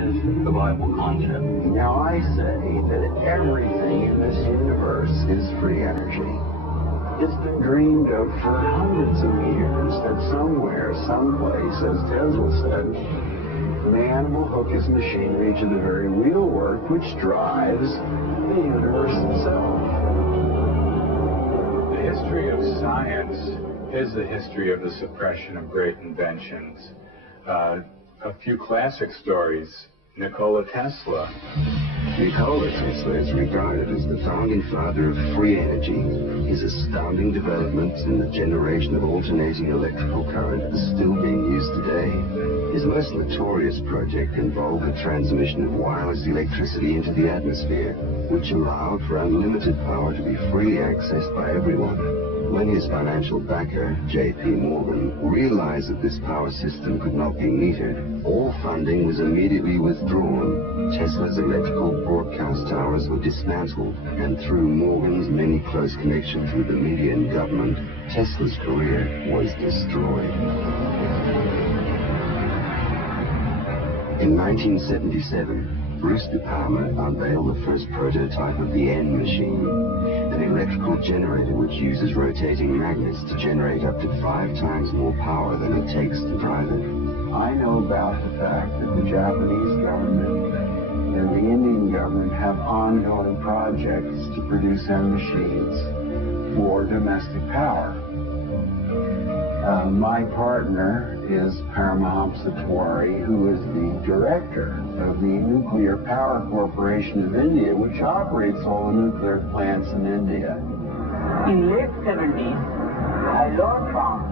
is the Bible concept. Now I say that everything in this universe is free energy. It's been dreamed of for hundreds of years that somewhere, someplace, as Tesla said, man will hook his machinery to the very wheelwork which drives the universe itself. The history of science is the history of the suppression of great inventions. A few classic stories. Nikola Tesla. Nikola Tesla is regarded as the founding father of free energy. His astounding developments in the generation of alternating electrical current are still being used today. His most notorious project involved the transmission of wireless electricity into the atmosphere, which allowed for unlimited power to be freely accessed by everyone. When his financial backer, J.P. Morgan, realized that this power system could not be metered, all funding was immediately withdrawn. Tesla's electrical broadcast towers were dismantled, and through Morgan's many close connections with the media and government, Tesla's career was destroyed. In 1977, Bruce De Palma unveiled the first prototype of the N machine, an electrical generator which uses rotating magnets to generate up to 5 times more power than it takes to drive it. I know about the fact that the Japanese government and the Indian government have ongoing projects to produce N machines for domestic power. My partner is Paramahamsa Tiwari, who is the director of the Nuclear Power Corporation of India, which operates all the nuclear plants in India. In late 70s, I learned from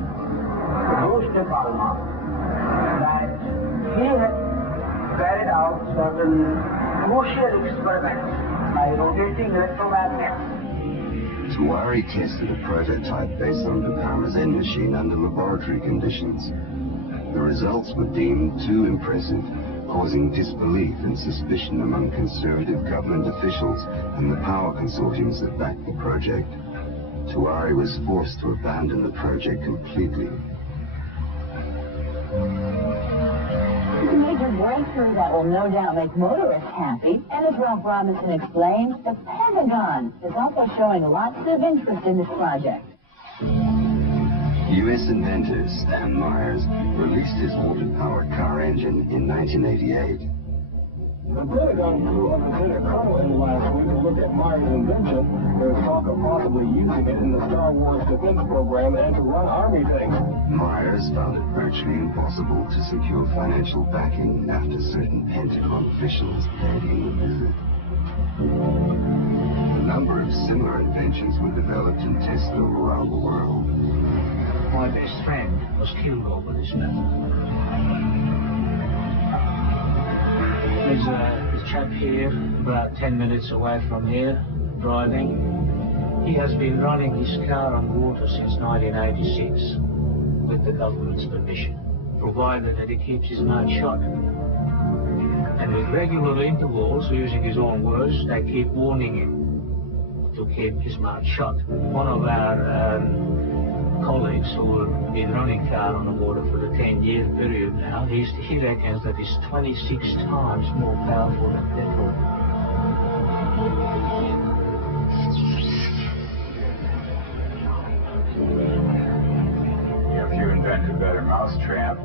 Bruce De Palma that he had carried out certain crucial experiments by rotating electromagnets. Tiwari tested a prototype based on De Palma's N machine under laboratory conditions. The results were deemed too impressive, causing disbelief and suspicion among conservative government officials and the power consortiums that backed the project. Tiwari was forced to abandon the project completely. It's a major breakthrough that will no doubt make motorists happy. And as Ralph Robinson explained, the Pentagon is also showing lots of interest in this project. U.S. inventor Stan Myers released his water-powered car engine in 1988. The Pentagon flew up Lieutenant Colonel last week to look at Myers' invention. There's talk of possibly using it in the Star Wars defense program and to run Army things. Myers found it virtually impossible to secure financial backing after certain Pentagon officials paid him a visit. A number of similar inventions were developed and tested all around the world. My best friend was killed over this method. There's a chap here, about 10 minutes away from here, driving. He has been running his car on water since 1986, with the government's permission, provided that he keeps his mouth shut. And with regular intervals, using his own words, they keep warning him to keep his mouth shut. One of our colleagues who have been running car on the water for the 10-year period now, he reckons that it's 26 times more powerful than petrol. If you invent a better mousetrap,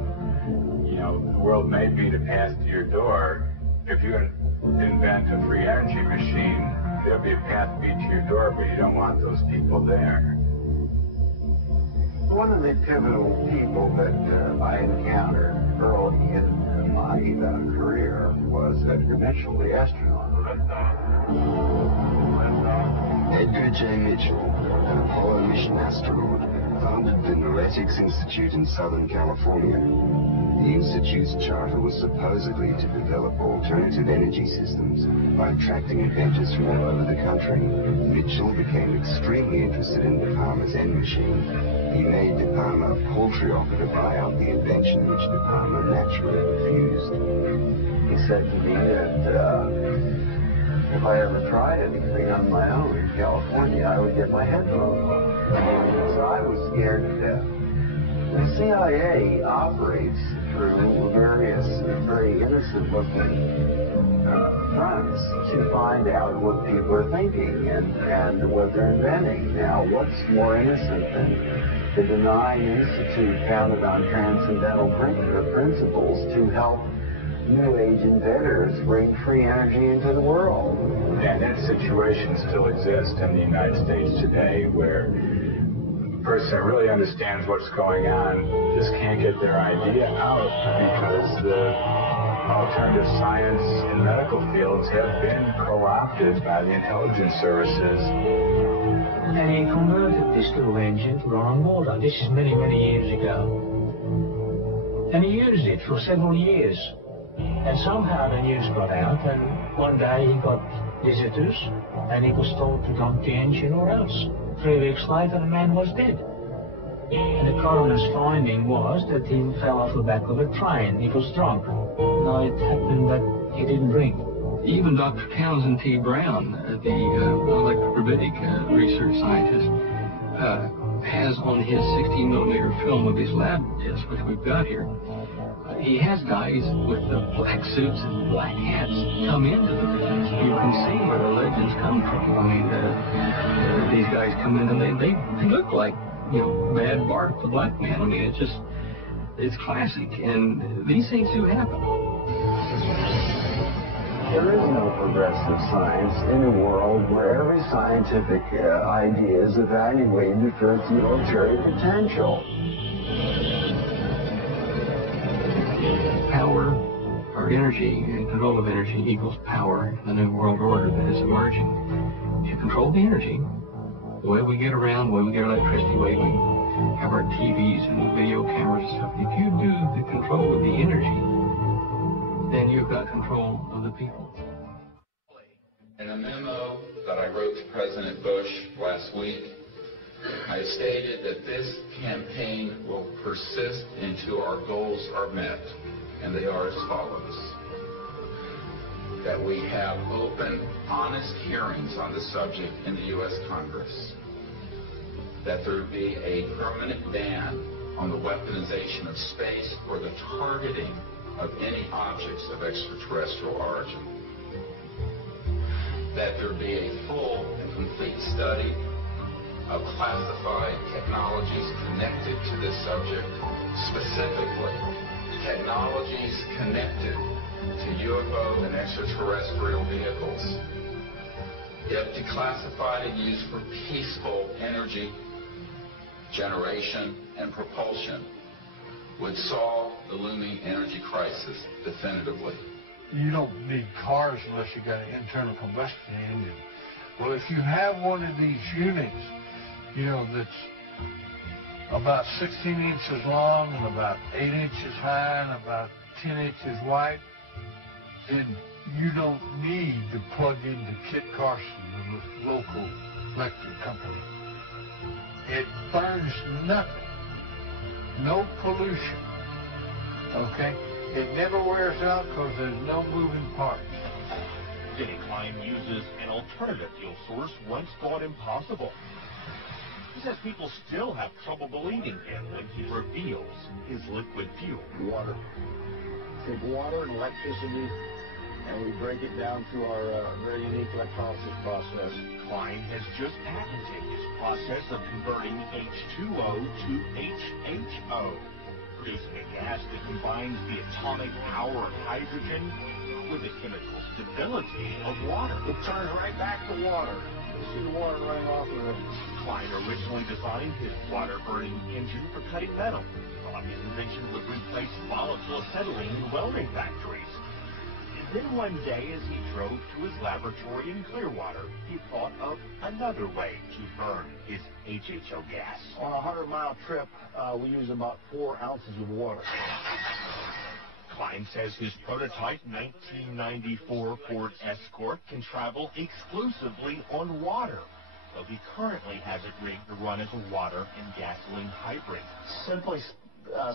you know, the world may be to pass to your door. If you invent a free energy machine, there'll be a path beat to your door, but you don't want those people there. One of the pivotal people that I encountered early in my career was Edgar Mitchell, the astronaut. Edgar J. Mitchell, an Apollo mission astronaut, founded the Noetics Institute in Southern California. The Institute's charter was supposedly to develop alternative energy systems by attracting inventors from all over the country. Mitchell became extremely interested in De Palma's N machine. He made De Palma a paltry offer to buy out the invention, which De Palma naturally refused. He said to me that if I ever tried anything on my own in California, I would get my head blown off. So I was scared to death. The CIA operates through various very innocent-looking fronts to find out what people are thinking and what they're inventing. Now, what's more innocent than the Denying Institute founded on transcendental principles to help New Age inventors bring free energy into the world? And that situation still exists in the United States today, where the person that really understands what's going on just can't get their idea out because the alternative science and medical fields have been co-opted by the intelligence services. And he converted this little engine to run on water. This is many, many years ago. And he used it for several years. And somehow the news got out, and one day he got visitors, and he was told to dump the engine or else. 3 weeks later, the man was dead. And the coroner's finding was that he fell off the back of a train. He was drunk. Now, it happened that he didn't drink. Even Dr. Townsend T. Brown, the electrogravitic research scientist, has on his 16-millimeter film of his lab disc, which we've got here, he has guys with the black suits and black hats come into the business. You can see where the legends come from. I mean, these guys come in and they look like, you know, Bad Bart, the black man. I mean, it's classic, and these things do happen. There is no progressive science in a world where every scientific idea is evaluated for its military potential. Power, or energy, and control of energy equals power in the new world order that is emerging. If you control the energy, the way we get around, the way we get electricity, the way we have our TVs and video cameras and stuff, if you do the control of the energy, then you've got control of the people. In a memo that I wrote to President Bush last week, I stated that this campaign will persist until our goals are met, and they are as follows. That we have open, honest hearings on the subject in the U.S. Congress. That there be a permanent ban on the weaponization of space or the targeting of any objects of extraterrestrial origin. That there be a full and complete study of classified technologies connected to this subject, specifically technologies connected to UFO and extraterrestrial vehicles. If declassified and used for peaceful energy generation and propulsion, would solve the looming energy crisis definitively. You don't need cars unless you got an internal combustion engine. Well, if you have one of these units, you know, that's about 16 inches long and about 8 inches high and about 10 inches wide, then you don't need to plug into Kit Carson, the local electric company. It burns nothing. No pollution. Okay? It never wears out because there's no moving parts. Denny Klein uses an alternative fuel source once thought impossible. He says people still have trouble believing him when he reveals his liquid fuel. Water. Take water and electricity, and we break it down through our very unique electrolysis process. Klein has just patented his process of converting H2O to HHO, producing a gas that combines the atomic power of hydrogen with the chemical stability of water. It turns right back to water. You see the water running off of it. Klein originally designed his water-burning engine for cutting metal, thought his invention would replace volatile acetylene in welding factories. And then one day, as he drove to his laboratory in Clearwater, he thought of another way to burn his HHO gas. On a 100-mile trip, we use about 4 ounces of water. Klein says his prototype 1994 Ford Escort can travel exclusively on water, though he currently has it rigged to run as a water and gasoline hybrid. Simply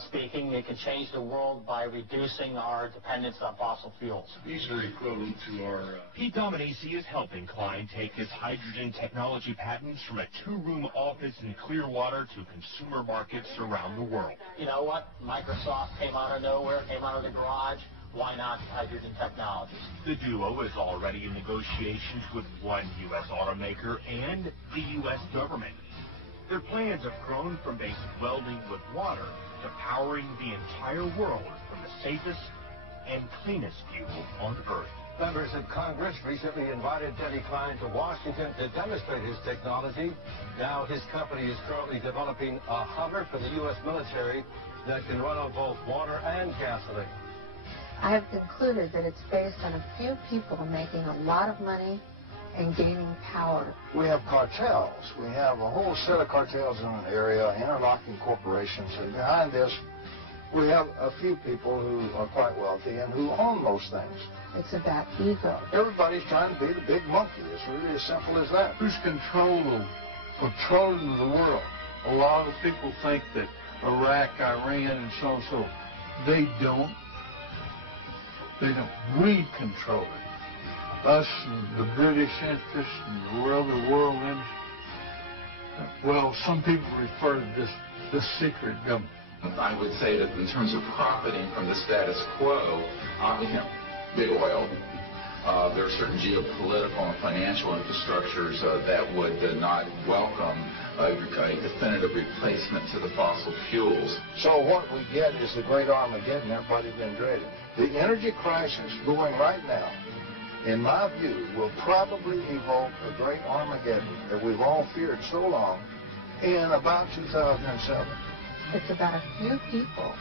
speaking, it could change the world by reducing our dependence on fossil fuels. These are equivalent to our... Pete Dominici is helping Klein take his hydrogen technology patents from a two-room office in Clearwater to consumer markets around the world. You know what? Microsoft came out of nowhere, came out of the garage. Why not hydrogen technologies? The duo is already in negotiations with one U.S. automaker and the U.S. government. Their plans have grown from basic welding with water to powering the entire world from the safest and cleanest fuel on Earth. Members of Congress recently invited Denny Klein to Washington to demonstrate his technology. Now his company is currently developing a hover for the U.S. military that can run on both water and gasoline. I have concluded that it's based on a few people making a lot of money and gaining power. We have cartels. We have a whole set of cartels in an area, interlocking corporations, and behind this we have a few people who are quite wealthy and who own those things. It's about ego. Everybody's trying to be the big monkey. It's really as simple as that. Who's controlling the world? A lot of people think that Iraq, Iran, and so and so. They don't. They don't. We control it. Us, and the British interests, and the world interests. Well, some people refer to this the secret government. I would say that in terms of profiting from the status quo, big oil, there are certain geopolitical and financial infrastructures that would not welcome a definitive replacement to the fossil fuels. So what we get is the great Armageddon everybody's been dreading. The energy crisis going right now, in my view, will probably evoke a great Armageddon that we've all feared so long in about 2007. It's about a few people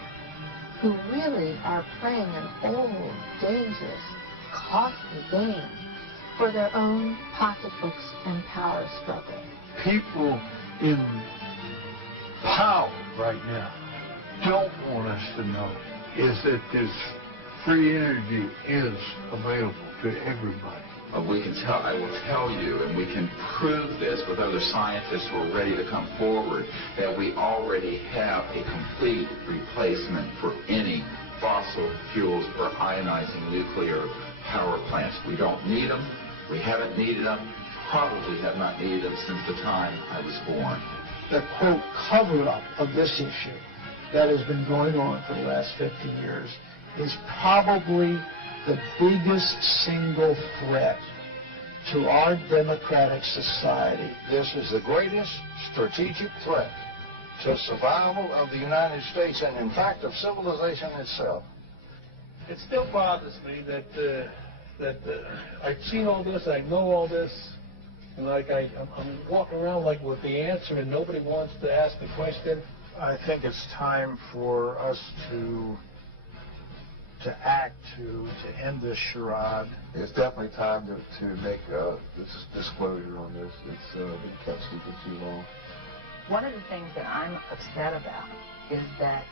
who really are playing an old, dangerous, costly game for their own pocketbooks and power struggle. People in power right now don't want us to know is that this free energy is available to everybody. We can tell, I will tell you, and we can prove this with other scientists who are ready to come forward, that we already have a complete replacement for any fossil fuels or ionizing nuclear power plants. We don't need them. We haven't needed them. Probably have not needed them since the time I was born. The, quote, cover-up of this issue that has been going on for the last 50 years is probably the biggest single threat to our democratic society. This is the greatest strategic threat to survival of the United States and, in fact, of civilization itself. It still bothers me that I've seen all this, I know all this, and like I'm walking around like with the answer and nobody wants to ask the question. I think it's time for us to act, to end this charade. It's definitely time to make this disclosure on this. It's been kept secret too long. One of the things that I'm upset about is that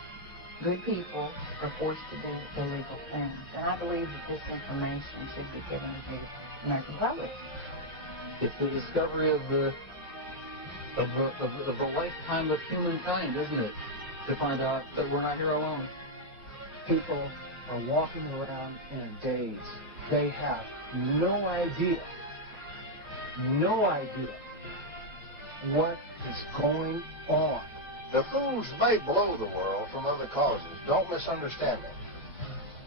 good people are forced to do illegal things. And I believe that this information should be given to the American public. It's the discovery of the lifetime of humankind, isn't it? To find out that we're not here alone. People are walking around in a daze. They have no idea what is going on. The fools may blow the world from other causes, don't misunderstand me,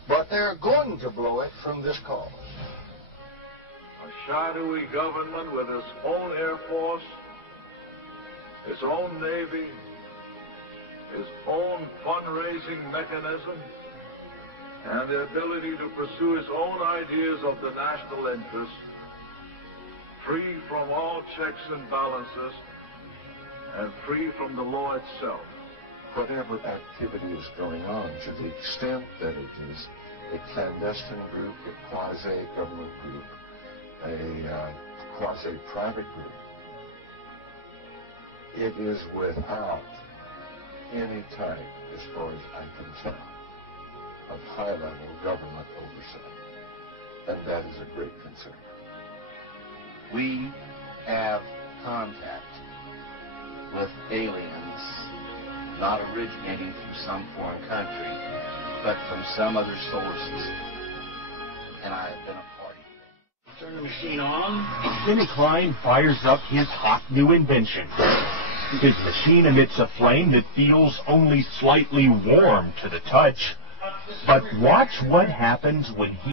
but they're going to blow it from this cause. A shadowy government with its own Air Force, its own Navy, its own fundraising mechanism, and the ability to pursue its own ideas of the national interest, free from all checks and balances, and free from the law itself. Whatever activity is going on, to the extent that it is a clandestine group, a quasi-government group, a quasi-private group, it is without any type, as far as I can tell, of high-level government oversight. And that is a great concern. We have contact with aliens not originating from some foreign country, but from some other sources. And I have been a party. Turn the machine on. Jimmy Klein fires up his hot new invention. His machine emits a flame that feels only slightly warm to the touch. But watch what happens when he